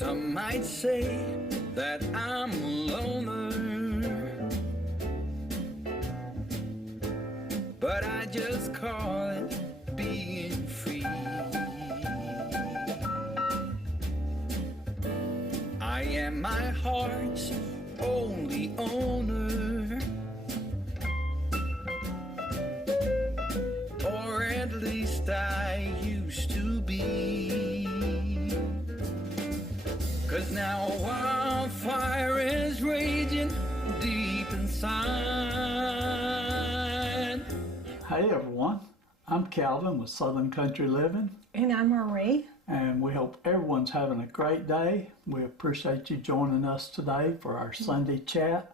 Some might say that I'm a loner, but I just call it being free. I am my heart's only owner, or at least I used to be. 'Cause now a wildfire is raging deep inside. Hey everyone, I'm Calvin with Southern Country Living. And I'm Marie. And we hope everyone's having a great day. We appreciate you joining us today for our Sunday chat.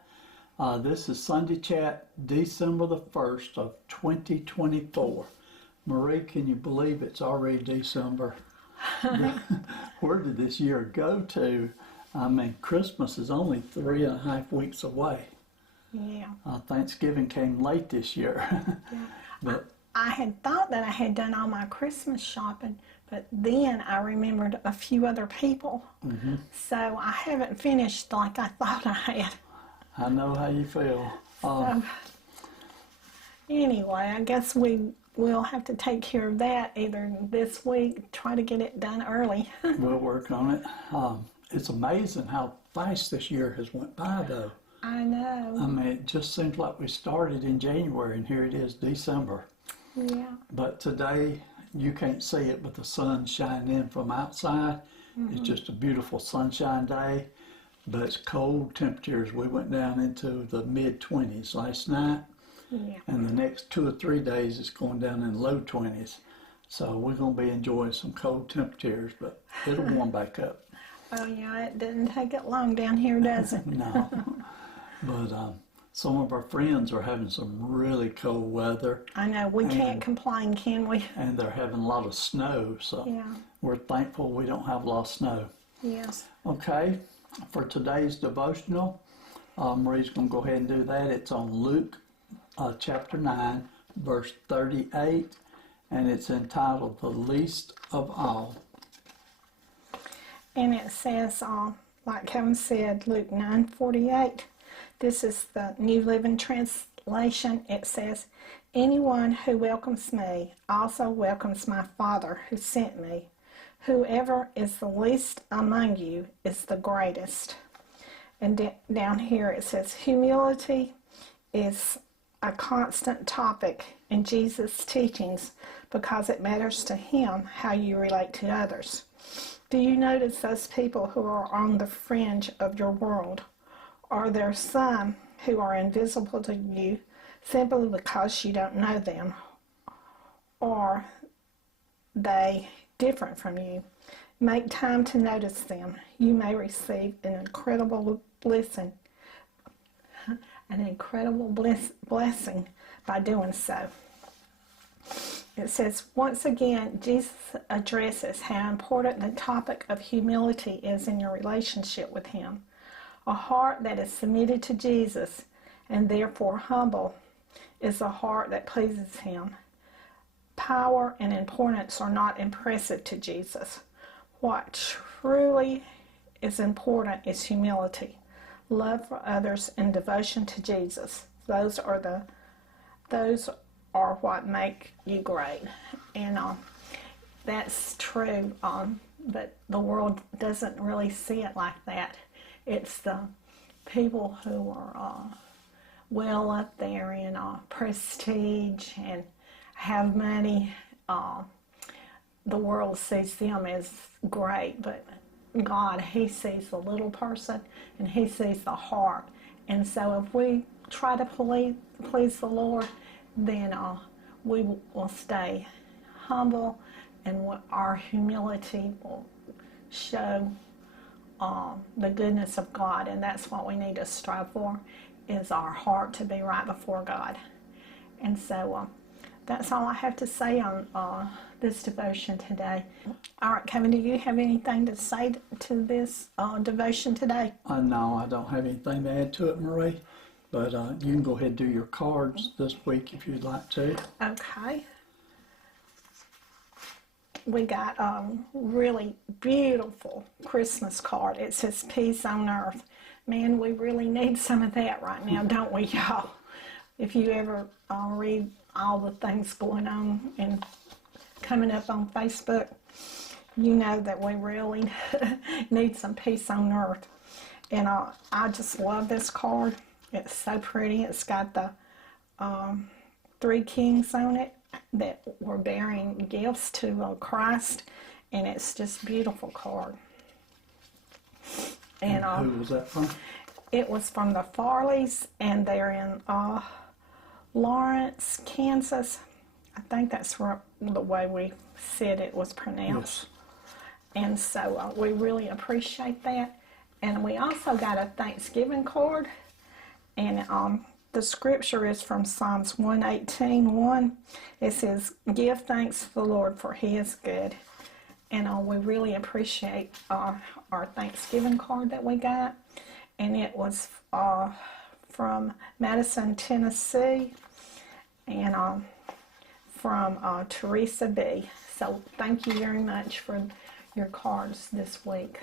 This is Sunday chat, December the 1st of 2024. Marie, can you believe it's already December? Where did this year go to? I mean, Christmas is only 3.5 weeks away. Yeah. Thanksgiving came late this year. Yeah. But I had thought that I had done all my Christmas shopping, but then I remembered a few other people. So I haven't finished like I thought I had. I know how you feel. So, anyway, I guess we will have to take care of that either this week, try to get it done early. We'll work on it. It's amazing how fast this year has went by, though. I know. I mean, it just seems like we started in January, and here it is, December. Yeah. But today, you can't see it, but the sun's shining in from outside. It's just a beautiful sunshine day, but it's cold temperatures. We went down into the mid-20s last night. Yeah. And the next 2 or 3 days it's going down in low 20s. So we're going to be enjoying some cold temperatures, but it'll warm back up. Oh yeah, it didn't take it long down here, does it? No. But some of our friends are having some really cold weather. I know, we can't complain, can we? And they're having a lot of snow, so Yeah. we're thankful we don't have a lot of snow. Yes. Okay, for today's devotional, Marie's going to go ahead and do that. It's on Luke chapter 9, verse 38, and it's entitled The Least of All. And it says, like Kevin said, Luke 9:48. This is the New Living Translation. It says, "Anyone who welcomes me also welcomes my Father who sent me. Whoever is the least among you is the greatest." And down here it says, humility is a constant topic in Jesus' teachings because it matters to him how you relate to others. Do you notice those people who are on the fringe of your world? Are there some who are invisible to you simply because you don't know them? Or are they different from you? Make time to notice them. You may receive an incredible blessing by doing so. It says, once again, Jesus addresses how important the topic of humility is in your relationship with him. A heart that is submitted to Jesus and therefore humble is a heart that pleases him. Power and importance are not impressive to Jesus. What truly is important is humility, love for others, and devotion to Jesus. Those are what make you great. And that's true, but the world doesn't really see it like that. It's the people who are well up there in prestige and have money. The world sees them as great, but God, he sees the little person and he sees the heart. And so if we try to please the Lord, then we will stay humble, and our humility will show the goodness of God. And that's what we need to strive for, is our heart to be right before God. And so that's all I have to say on this devotion today. All right, Kevin, do you have anything to say to this devotion today? No, I don't have anything to add to it, Marie. But you can go ahead and do your cards this week if you'd like to. Okay. we got a really beautiful Christmas card. It says Peace on Earth. Man, we really need some of that right now, don't we, y'all? If you ever read all the things going on and coming up on Facebook, you know that we really need some peace on earth. And I just love this card. It's so pretty. It's got the 3 kings on it that were bearing gifts to Christ, and it's just a beautiful card. And who was that from? It was from the Farleys, and they're in Lawrence, Kansas. I think that's the way we said it was pronounced. Yes. And so we really appreciate that. And we also got a Thanksgiving card, and the scripture is from Psalms 118:1. It says, "Give thanks to the Lord, for He is good." And we really appreciate our Thanksgiving card that we got. And it was from Madison, Tennessee, and from Teresa B. So thank you very much for your cards this week.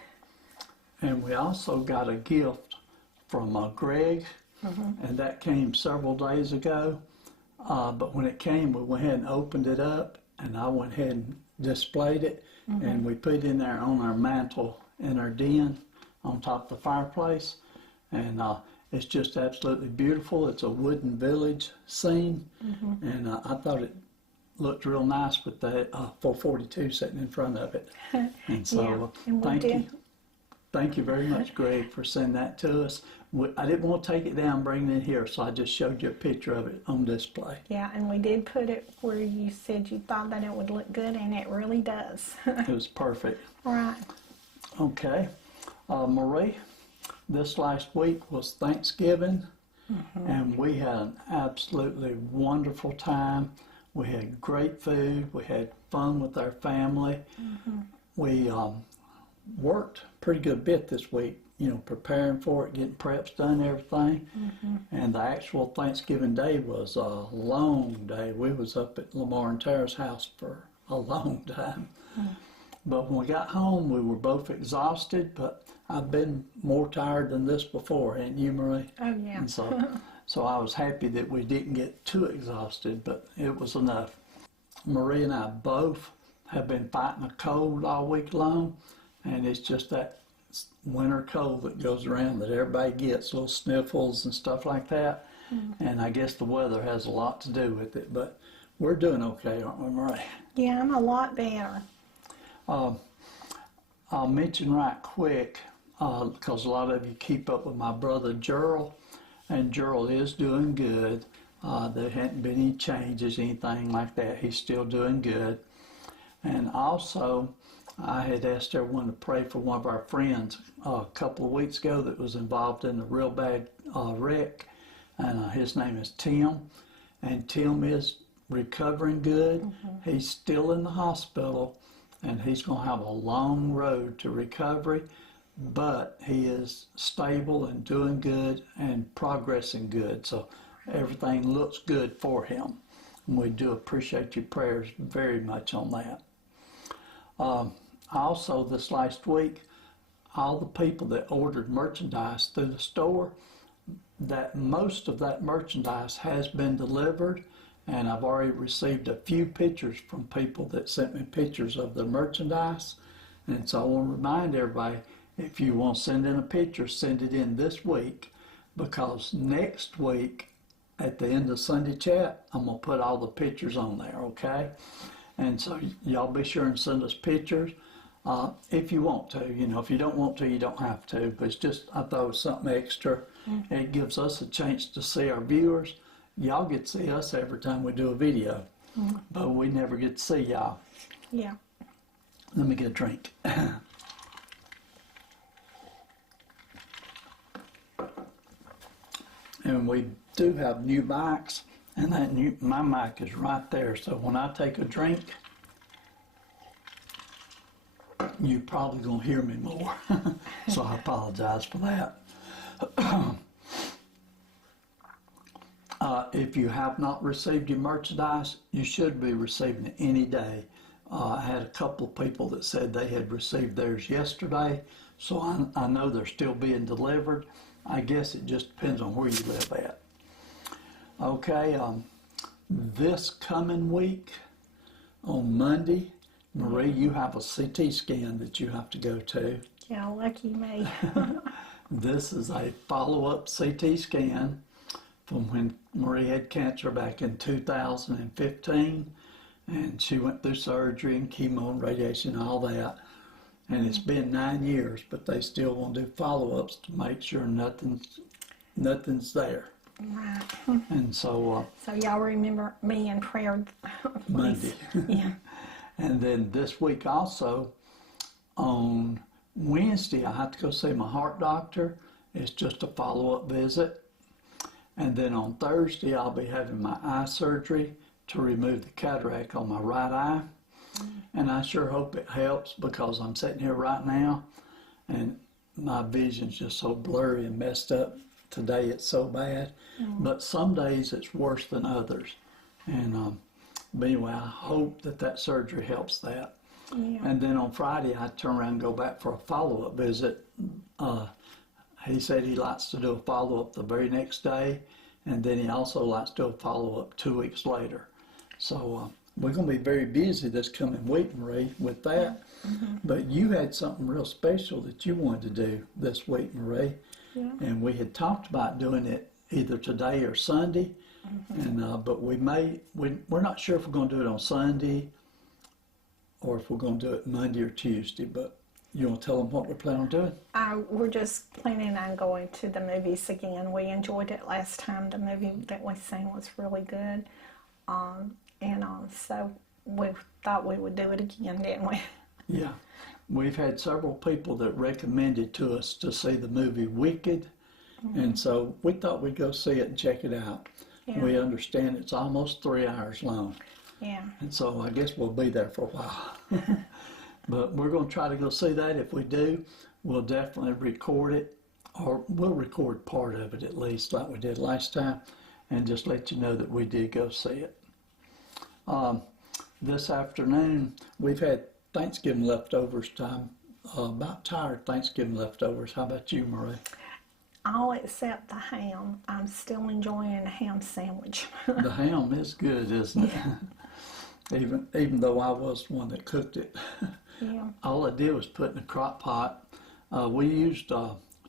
And we also got a gift from Greg, and that came several days ago. But when it came, we went ahead and opened it up, and I went ahead and displayed it, and we put it in there on our mantle in our den on top of the fireplace. And it's just absolutely beautiful. It's a wooden village scene, and I thought it looked real nice with the 442 sitting in front of it. And so thank you. Thank you very much, Greg, for sending that to us. I didn't want to take it down and bring it in here, so I just showed you a picture of it on display. Yeah, and we did put it where you said you thought that it would look good, and it really does. It was perfect. Right. Okay. Marie, this last week was Thanksgiving, and we had an absolutely wonderful time. We had great food. We had fun with our family. We worked a pretty good bit this week, preparing for it, getting preps done, everything. And the actual Thanksgiving day was a long day. We was up at Lamar and Tara's house for a long time. But when we got home, we were both exhausted, but I've been more tired than this before, ain't you, Marie? Oh, yeah. And so I was happy that we didn't get too exhausted, but it was enough. Marie and I both have been fighting a cold all week long, and it's just that winter cold that goes around that everybody gets, little sniffles and stuff like that. And I guess the weather has a lot to do with it, but we're doing okay, aren't we, Marie? Yeah, I'm a lot better. I'll mention right quick, because a lot of you keep up with my brother Gerald, and Gerald is doing good. There hadn't been any changes, anything like that. He's still doing good. And also, I had asked everyone to pray for one of our friends a couple of weeks ago that was involved in a real bad wreck, and his name is Tim, and Tim is recovering good. He's still in the hospital, and he's going to have a long road to recovery, but he is stable and doing good and progressing good, so everything looks good for him. And we do appreciate your prayers very much on that. Also, this last week, all the people that ordered merchandise through the store, that most of that merchandise has been delivered, and I've already received a few pictures from people that sent me pictures of the merchandise. And so I want to remind everybody, if you want to send in a picture, send it in this week, because next week at the end of Sunday Chat, I'm going to put all the pictures on there, okay? And so y'all be sure and send us pictures if you want to. If you don't want to, you don't have to. But it's just, I thought it was something extra. It gives us a chance to see our viewers. Y'all get to see us every time we do a video, but we never get to see y'all. Yeah. Let me get a drink. And we do have new mics, and my mic is right there. So when I take a drink, you're probably going to hear me more. So I apologize for that. If you have not received your merchandise, you should be receiving it any day. I had a couple of people that said they had received theirs yesterday, so I know they're still being delivered. I guess it just depends on where you live at. Okay, this coming week on Monday, Marie, you have a CT scan that you have to go to. Yeah, lucky me. This is a follow-up CT scan from when Marie had cancer back in 2015, and she went through surgery and chemo and radiation and all that. And it's been 9 years, but they still want to do follow-ups to make sure nothing's there. Right. And so So y'all remember me in prayer, please. Monday. Yeah. And then this week also, on Wednesday, I have to go see my heart doctor. It's just a follow-up visit. And then on Thursday, I'll be having my eye surgery to remove the cataract on my right eye. And I sure hope it helps, because I'm sitting here right now and my vision's just so blurry and messed up. Today it's so bad. But some days it's worse than others. And but anyway, I hope that surgery helps that. Yeah. And then on Friday, I turn around and go back for a follow-up visit. He said he likes to do a follow-up the very next day, and then he also likes to do a follow-up 2 weeks later. So we're going to be very busy this coming week, Marie, with that. But you had something real special that you wanted to do this week, Marie. Yeah. And we had talked about doing it either today or Sunday. And but we're not sure if we're going to do it on Sunday or if we're going to do it Monday or Tuesday. But you want to tell them what we're planning on doing? We're just planning on going to the movies again. We enjoyed it last time. The movie that we seen was really good. So we thought we would do it again, didn't we? Yeah. We've had several people that recommended to us to see the movie Wicked. And so we thought we'd go see it and check it out. Yeah. We understand it's almost 3 hours long. Yeah. And so I guess we'll be there for a while. But we're going to try to go see that. If we do, we'll definitely record it, or we'll record part of it at least, like we did last time, and just let you know that we did go see it. This afternoon, we've had Thanksgiving leftovers time. About tired of Thanksgiving leftovers. How about you, Marie? All except the ham. I'm still enjoying a ham sandwich. The ham is good, isn't it? Even though I was the one that cooked it. Yeah. All I did was put in a crock pot. We used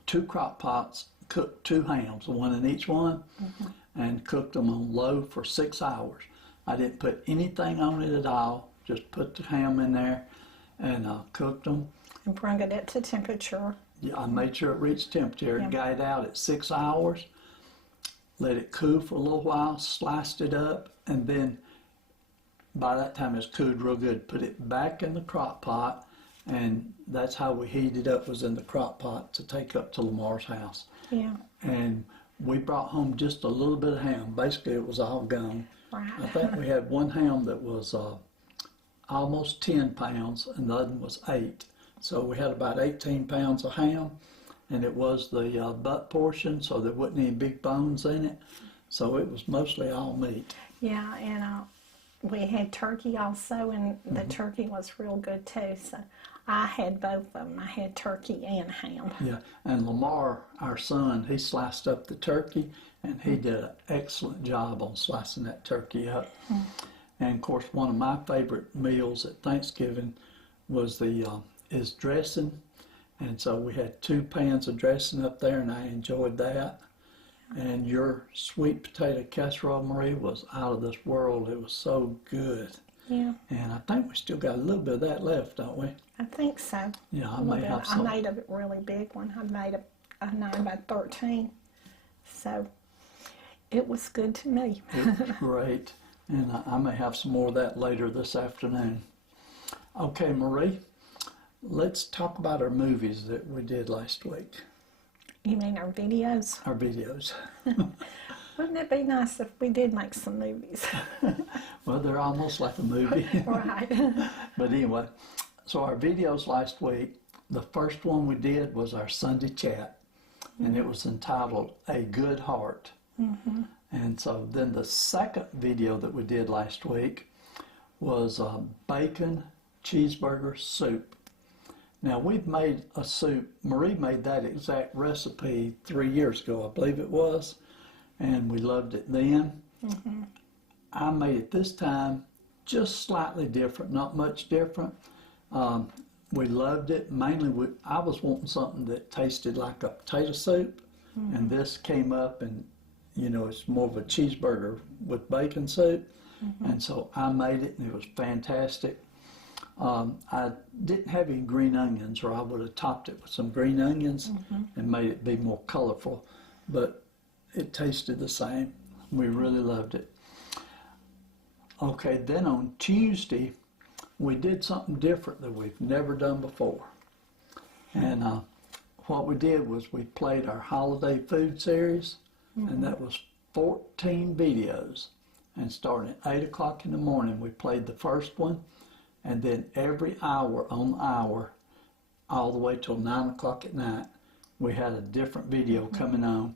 2 crock pots, cooked 2 hams, one in each one, and cooked them on low for 6 hours. I didn't put anything on it at all, just put the ham in there and cooked them. And bring it up to temperature. Yeah, I made sure it reached temperature, Yeah. got it out at 6 hours, let it cool for a little while, sliced it up, and then by that time it's cooled real good, put it back in the crock pot, and that's how we heated it up, was in the crock pot to take up to Lamar's house. Yeah. And we brought home just a little bit of ham. Basically, it was all gone. Right. I think we had one ham that was almost 10 pounds, and the other one was 8. So we had about 18 pounds of ham, and it was the butt portion, so there wasn't any big bones in it. So it was mostly all meat. Yeah, and we had turkey also, and the turkey was real good too. So I had both of them. I had turkey and ham. Yeah, and Lamar, our son, he sliced up the turkey, and he did an excellent job on slicing that turkey up. And of course, one of my favorite meals at Thanksgiving was is dressing, and so we had 2 pans of dressing up there, and I enjoyed that. And your sweet potato casserole, Marie, was out of this world. It was so good. Yeah, And I think we still got a little bit of that left, don't we? I think so. Yeah, I A little may bit. have some. I made a really big one. I made a 9 by 13. So it was good to me. It was great. And I may have some more of that later this afternoon. Okay, Marie, let's talk about our movies that we did last week, You mean our videos? our videos. Wouldn't it be nice if we did make some movies? Well, they're almost like a movie. Right. But anyway, so our videos last week, the first one we did was our Sunday chat, and it was entitled A Good Heart. And so then the second video that we did last week was bacon cheeseburger soup. Now we've made a soup, Marie made that exact recipe 3 years ago, I believe it was, and we loved it then. I made it this time just slightly different, not much different. We loved it. Mainly, I was wanting something that tasted like a potato soup, and this came up and, you know, it's more of a cheeseburger with bacon soup, and so I made it and it was fantastic. I didn't have any green onions, or I would have topped it with some green onions and made it be more colorful, but it tasted the same. We really loved it. Okay, then on Tuesday, we did something different that we've never done before. And what we did was we played our holiday food series, and that was 14 videos. And starting at 8 o'clock in the morning, we played the first one, and then every hour on the hour, all the way till 9 o'clock at night, we had a different video coming on.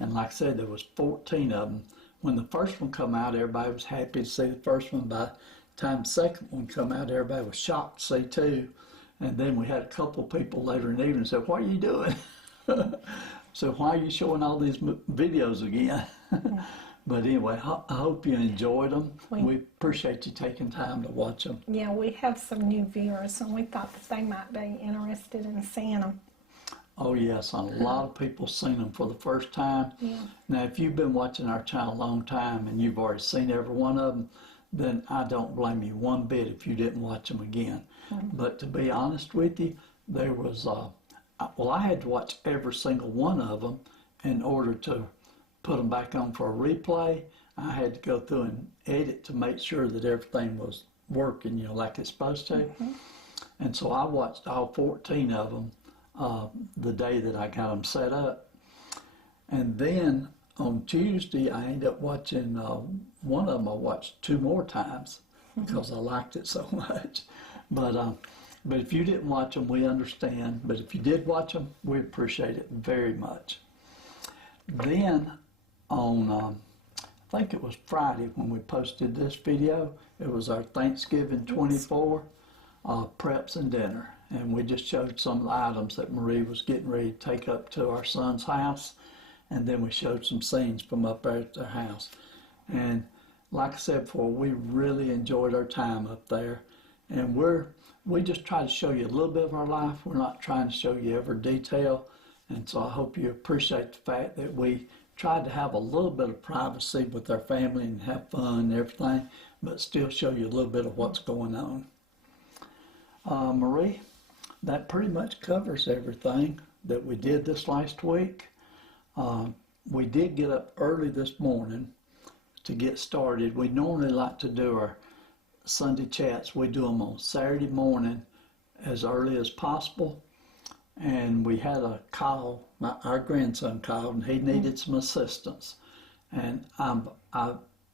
And like I said, there was 14 of them. When the first one come out, everybody was happy to see the first one. By the time the second one come out, everybody was shocked to see two. And then we had a couple of people later in the evening say, "What are you doing?" So why are you showing all these videos again? But anyway, I hope you enjoyed them. We appreciate you taking time to watch them. Yeah, we have some new viewers, and we thought that they might be interested in seeing them. Oh yes, a lot of people seen them for the first time. Yeah. Now, if you've been watching our channel a long time and you've already seen every one of them, then I don't blame you one bit if you didn't watch them again. But to be honest with you, there was, well, I had to watch every single one of them in order to put them back on for a replay. I had to go through and edit to make sure that everything was working, you know, like it's supposed to. And so I watched all 14 of them the day that I got them set up. And then on Tuesday, I ended up watching one of them. I watched 2 more times because I liked it so much. But if you didn't watch them, we understand. But if you did watch them, we appreciate it very much. Then on, I think it was Friday when we posted this video, it was our Thanksgiving 24 preps and dinner. And we just showed some of the items that Marie was getting ready to take up to our son's house. And then we showed some scenes from up there at their house. And like I said before, we really enjoyed our time up there. And we just try to show you a little bit of our life. We're not trying to show you every detail. And so I hope you appreciate the fact that we tried to have a little bit of privacy with our family and have fun and everything, but still show you a little bit of what's going on. Marie, that pretty much covers everything that we did this last week. We did get up early this morning to get started. We normally like to do our Sunday chats. We do them on Saturday morning as early as possible. And we had a call, our grandson called, and he needed some assistance. And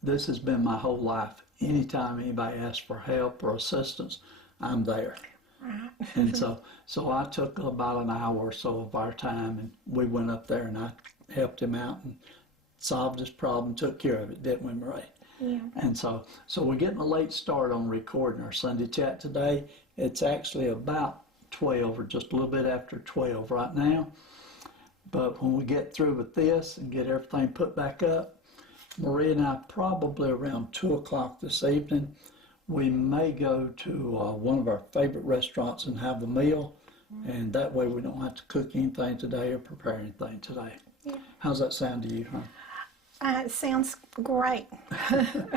this has been my whole life. Anytime anybody asks for help or assistance, I'm there. And so I took about an hour or so of our time, and we went up there and I helped him out and solved his problem, took care of it, didn't we, Marie? Yeah. And so we're getting a late start on recording our Sunday chat today. It's actually about 12 or just a little bit after 12 right now. But when we get through with this and get everything put back up, Marie and I probably around 2 o'clock this evening, we may go to one of our favorite restaurants and have a meal. And that way we don't have to cook anything today or prepare anything today. Yeah. How's that sound to you, huh? It sounds great.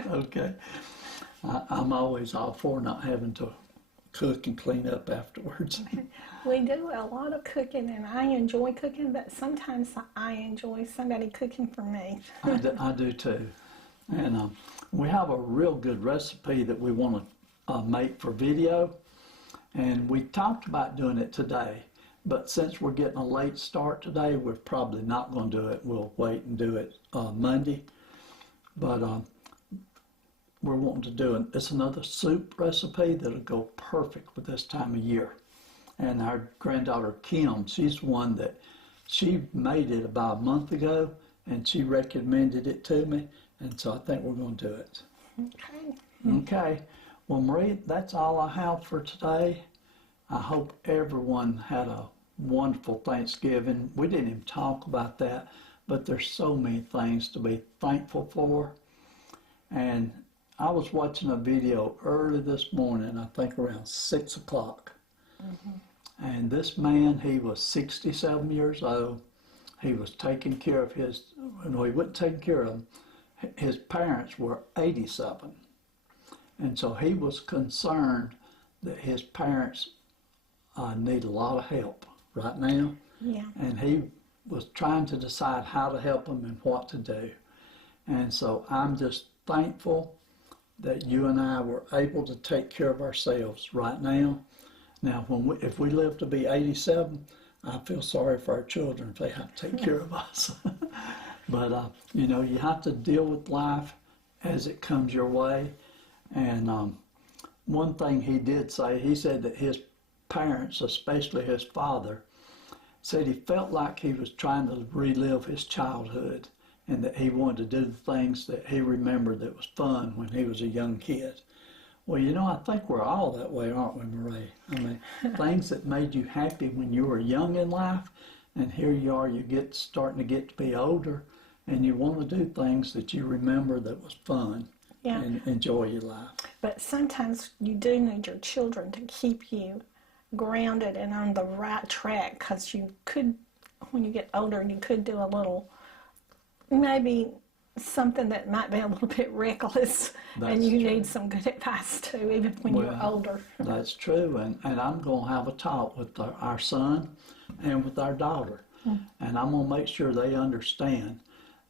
Okay. I'm always all for not having to cook and clean up afterwards. We do a lot of cooking, and I enjoy cooking, but sometimes I enjoy somebody cooking for me. I do too. And we have a real good recipe that we want to make for video. And we talked about doing it today, but since we're getting a late start today, we're probably not going to do it. We'll wait and do it Monday. But we're wanting to do it. It's another soup recipe that'll go perfect with this time of year. And our granddaughter Kim, she's one that she made it about a month ago, and she recommended it to me, and so I think we're going to do it. Okay. Okay. Well, Marie, that's all I have for today. I hope everyone had a wonderful Thanksgiving. We didn't even talk about that, but there's so many things to be thankful for. And I was watching a video early this morning, I think around 6 o'clock. And this man, he was 67 years old. He was taking care of his, no, he wasn't taking care of them. His parents were 87. And so he was concerned that his parents need a lot of help right now. Yeah. And he was trying to decide how to help them and what to do. And so I'm just thankful that you and I were able to take care of ourselves right now. Now, if we live to be 87, I feel sorry for our children if they have to take care of us. But, you know, you have to deal with life as it comes your way. And one thing he did say, he said that his parents, especially his father, said he felt like he was trying to relive his childhood and that he wanted to do the things that he remembered that was fun when he was a young kid. Well, you know, I think we're all that way, aren't we, Marie? I mean, things that made you happy when you were young in life, and here you are, starting to get to be older, and you want to do things that you remember that was fun. Yeah. And enjoy your life. But sometimes you do need your children to keep you grounded and on the right track, because you could, when you get older, you could do a little, maybe something that might be a little bit reckless, and you need some good advice too, even when you're older. That's true, and I'm going to have a talk with our son and with our daughter, and I'm going to make sure they understand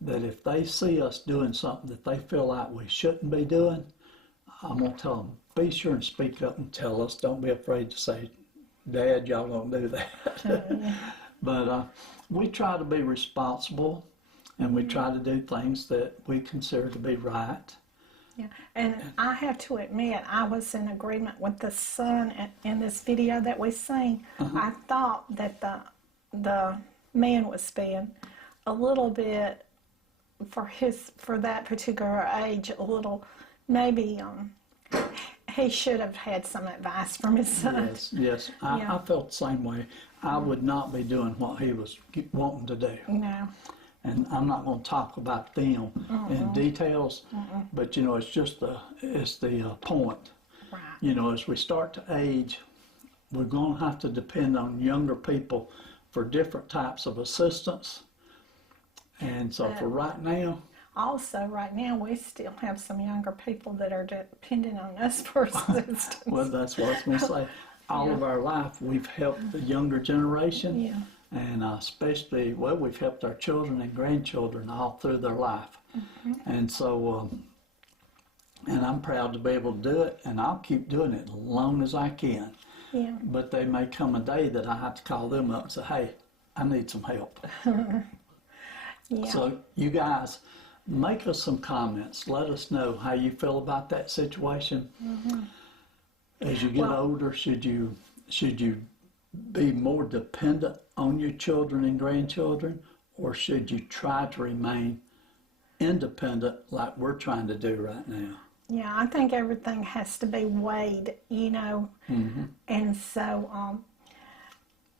that if they see us doing something that they feel like we shouldn't be doing, I'm going to tell them, be sure and speak up and tell us. Don't be afraid to say, Dad, y'all don't do that. But we try to be responsible, and we try to do things that we consider to be right. Yeah, and I have to admit, I was in agreement with the son in this video that we seen. I thought that the man was being a little bit, for that particular age, a little, maybe he should have had some advice from his son. Yes. I felt the same way. I would not be doing what he was wanting to do. No. And I'm not going to talk about them in details, but you know, it's just the point. Right. You know, as we start to age, we're going to have to depend on younger people for different types of assistance. And so for right now. Also, right now, we still have some younger people that are depending on us for assistance. Well, that's what I was going to say. All of our life, we've helped the younger generation. Yeah. And especially, well, we've helped our children and grandchildren all through their life. And so, and I'm proud to be able to do it, and I'll keep doing it as long as I can. Yeah. But there may come a day that I have to call them up and say, hey, I need some help. Yeah. So you guys, make us some comments. Let us know how you feel about that situation. As you get older, should you be more dependent on your children and grandchildren, or should you try to remain independent like we're trying to do right now? Yeah, I think everything has to be weighed, you know. And so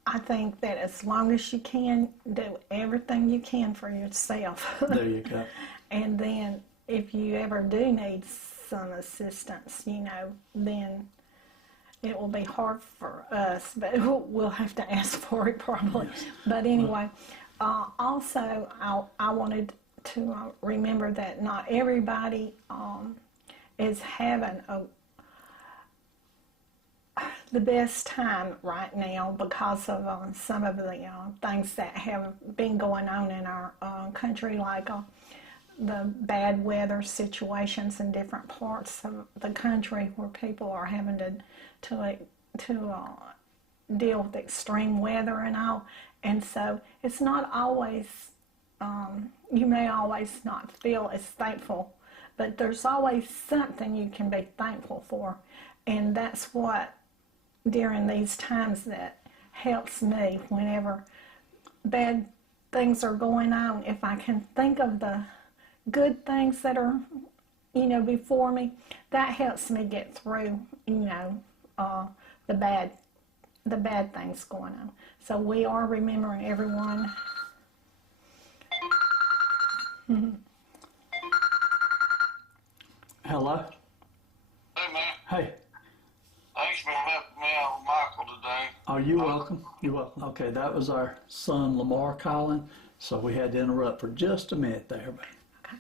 I think that as long as you can, do everything you can for yourself. There you go. And then if you ever do need some assistance, you know, then it will be hard for us, but we'll have to ask for it probably. Yes. But anyway, also I wanted to remember that not everybody is having the best time right now because of some of the things that have been going on in our country, like the bad weather situations in different parts of the country where people are having to deal with extreme weather and all. And so it's not always, you may always not feel as thankful, but there's always something you can be thankful for. And that's what, during these times, that helps me whenever bad things are going on. If I can think of the good things that are before me, that helps me get through, the bad things going on. So we are remembering everyone. Hello? Hey, man. Hey. Thanks for helping me out with Michael today. Oh, you're welcome. You're welcome. Okay, that was our son Lamar calling, so we had to interrupt for just a minute there. Okay.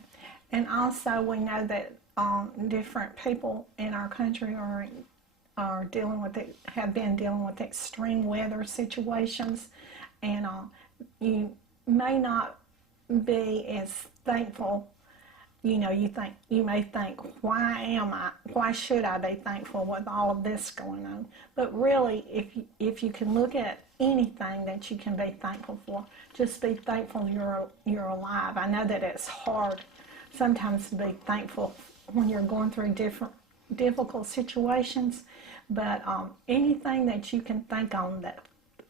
And also, we know that different people in our country are dealing with it, have been dealing with extreme weather situations, and you may not be as thankful. You may think, why should I be thankful with all of this going on? But really, if you can look at anything that you can be thankful for, just be thankful you're alive. I know that it's hard sometimes to be thankful when you're going through difficult situations, but anything that you can think on that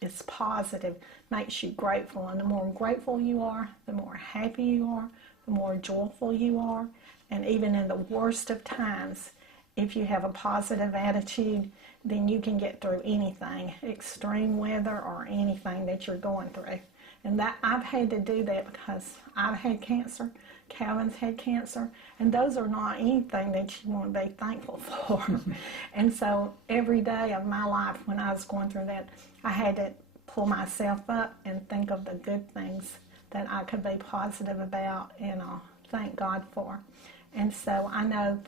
is positive makes you grateful, and the more grateful you are, the more happy you are, the more joyful you are. And even in the worst of times, if you have a positive attitude, then you can get through anything, extreme weather or anything that you're going through. And that I've had to do that because I've had cancer, Calvin's had cancer, and those are not anything that you want to be thankful for. And so every day of my life when I was going through that, I had to pull myself up and think of the good things that I could be positive about and thank God for. And so I know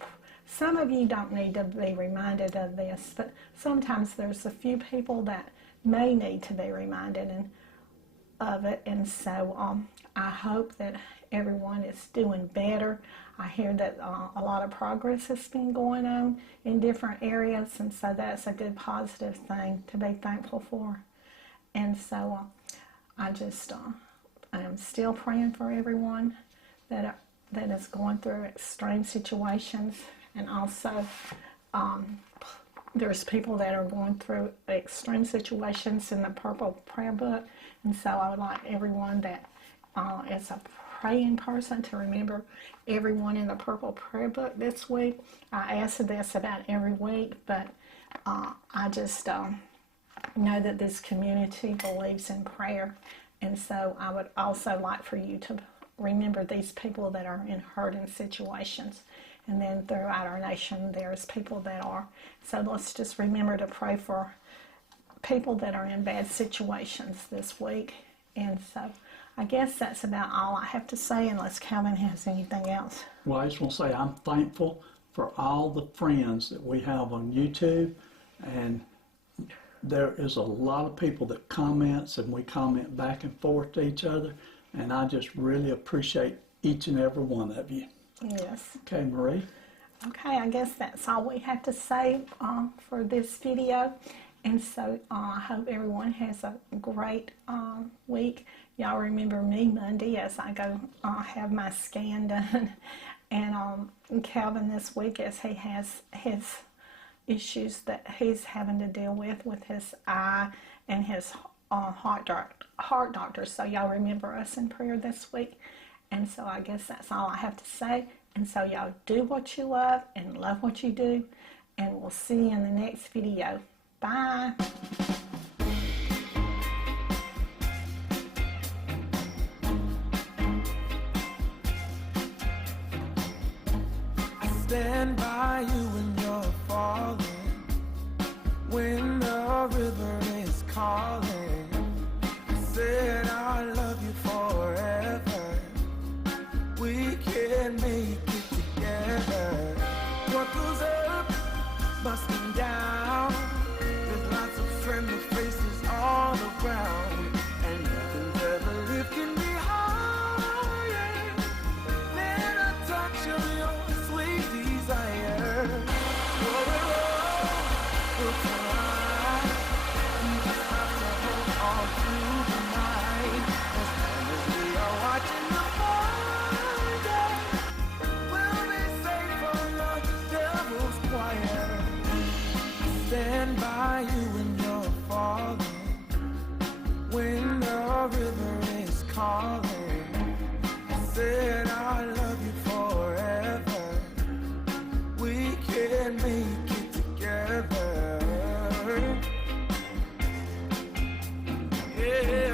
some of you don't need to be reminded of this, but sometimes there's a few people that may need to be reminded of it. And so I hope that everyone is doing better. I hear that a lot of progress has been going on in different areas, and so that's a good positive thing to be thankful for. And so I am still praying for everyone that is going through extreme situations, and also there's people that are going through extreme situations in the Purple Prayer Book, and so I would like everyone that is a praying person to remember everyone in the Purple Prayer Book this week. I ask this about every week, but I just know that this community believes in prayer, and so I would also like for you to remember these people that are in hurting situations. And then throughout our nation, there's people that are. So let's just remember to pray for people that are in bad situations this week. And so I guess that's about all I have to say, unless Calvin has anything else. Well, I just want to say I'm thankful for all the friends that we have on YouTube, and there is a lot of people that comments, and we comment back and forth to each other, and I just really appreciate each and every one of you. Yes. Okay, Marie? Okay, I guess that's all we have to say for this video. And so I hope everyone has a great week. Y'all remember me Monday as I go have my scan done. And Calvin this week, as he has his issues that he's having to deal with his eye and his heart doctor. So y'all remember us in prayer this week. And so I guess that's all I have to say. And so y'all do what you love and love what you do. And we'll see you in the next video. Bye. I stand by you when you're falling, when the river is calling. I said I love you forever. We can make it together. What goes up must come down. There's lots of friendly faces all around, and nothing's ever lifting me higher than a touch of your sweet desire. We'll try. You just have to hold on through the night. As long as we are watching the fire, we'll be safe from the devil's choir. I stand by you when you're falling, when the river is calling. I said I love you forever. Yeah.